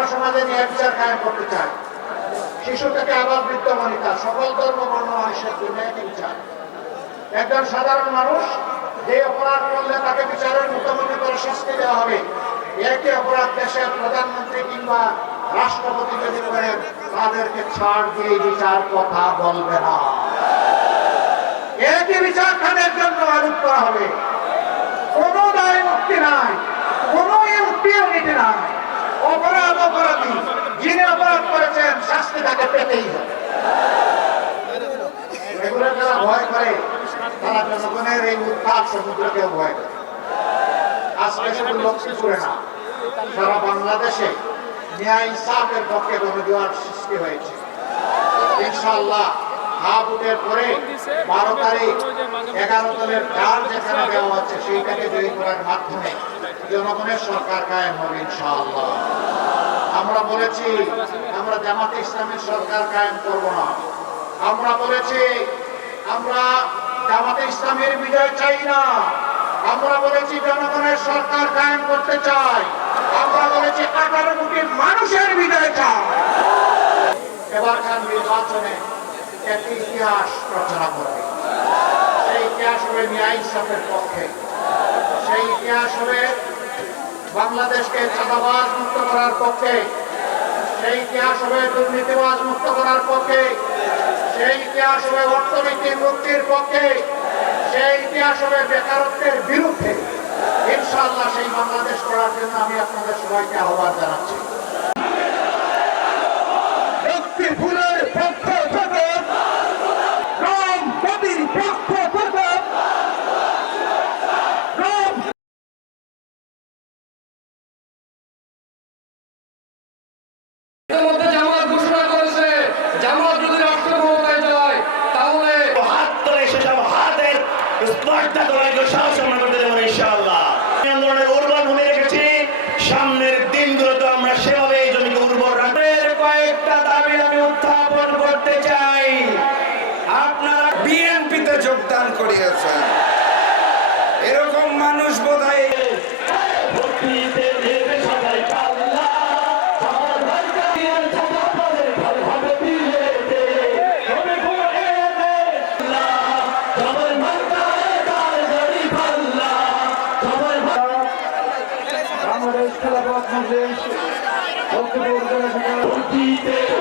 আমরা সমাজে ন্যায় বিচার কায়েম করতে চাই। শিশু থেকে আবার বৃদ্ধ বনিতা সকল ধর্ম বর্ণ মানুষের জন্য একই বিচার। একজন সাধারণ মানুষ যে অপরাধ করলে তাকে বিচারের মুখোমুখি করে শাস্তি দেওয়া হবে, একই অপরাধ দেশের প্রধানমন্ত্রী কিংবা রাষ্ট্রপতি যদি করেন তাদেরকে ছাড় দিয়ে বিচার কথা বলবে না। একই বিচার তাদের জন্য আরোপ করা হবে। কোনো দায় মুক্তি নাই, কোনো ইউনিটি নাই। অপরাধী যিনি অপরাধ করেছেন শাস্তি তাকে পেতেই হবে। এগুলো যারা ভয় করে তারা জনগণের এই উত্তাপ সমুদ্রকেও ভয় করে। আজকে শুধু লক্ষ্মীপুরে না, সারা বাংলাদেশে ন্যায় ইনসাফের পক্ষে গণজোয়ার সৃষ্টি হয়েছে। ইনশাআল্লাহ হাবুটের পরে 12 তারিখ 11 দলের কাজ যেখানে দেওয়া হচ্ছে সেইটাকে জয়ী করার মাধ্যমে জনগণের সরকার কায়েম হবে ইনশাআল্লাহ। আমরা বলেছি আমরা জামাতে ইসলামের সরকার কায়েম করব না। আমরা বলেছি আমরা জামাতে ইসলামের বিজয় চাই না। আমরা বলেছি জনগণের সরকার কায়েম করতে চাই। আমরা বলেছি 18 কোটি মানুষের বিজয় চাই। এবারকার নির্বাচনে একটি ইতিহাস রচনা করবে। সেই ইতিহাস হবে ন্যায় ইনসাফের পক্ষে। সেই ইতিহাস হবে বাংলাদেশকে চাঁদাবাজ মুক্ত করার পক্ষে। সেই ইতিহাস হবে দুর্নীতিবাজ মুক্ত করার পক্ষে। সেই ইতিহাস হবে অর্থনীতির মুক্তির পক্ষে। সেই ইতিহাস হবে বেকারত্বের বিরুদ্ধে। ইনশাআল্লাহ সেই বাংলাদেশ করার জন্য আমি আপনাদের সবাইকে আহ্বান জানাচ্ছি। ফুলের পক্ষ থেকে রাম মোদীর পক্ষ থেকে জামাত ঘোষণা করেছে জামাত যদি রাষ্ট্র ক্ষমতায় যায় তাহলে হাত ধরে সেসব হাতের স্পর্ধা তোমাকে সাহস আমরা করতে দেবো ইনশাআল্লাহ। আন্দোলনের উর্বর ভূমি রেখেছি, সামনের দিনগুলোতে আমরা সেভাবে এই জমিকে উর্বর রাখবো। কয়েকটা দাবি আমি উত্থাপন করতে চাই। আপনারা বিএনপিতে যোগদান করিয়েছেন, এরকম মানুষ বোধহয় বাংলাদেশ খেলাফত মজলিস লক্ষ্মীপুর জেলা শাখার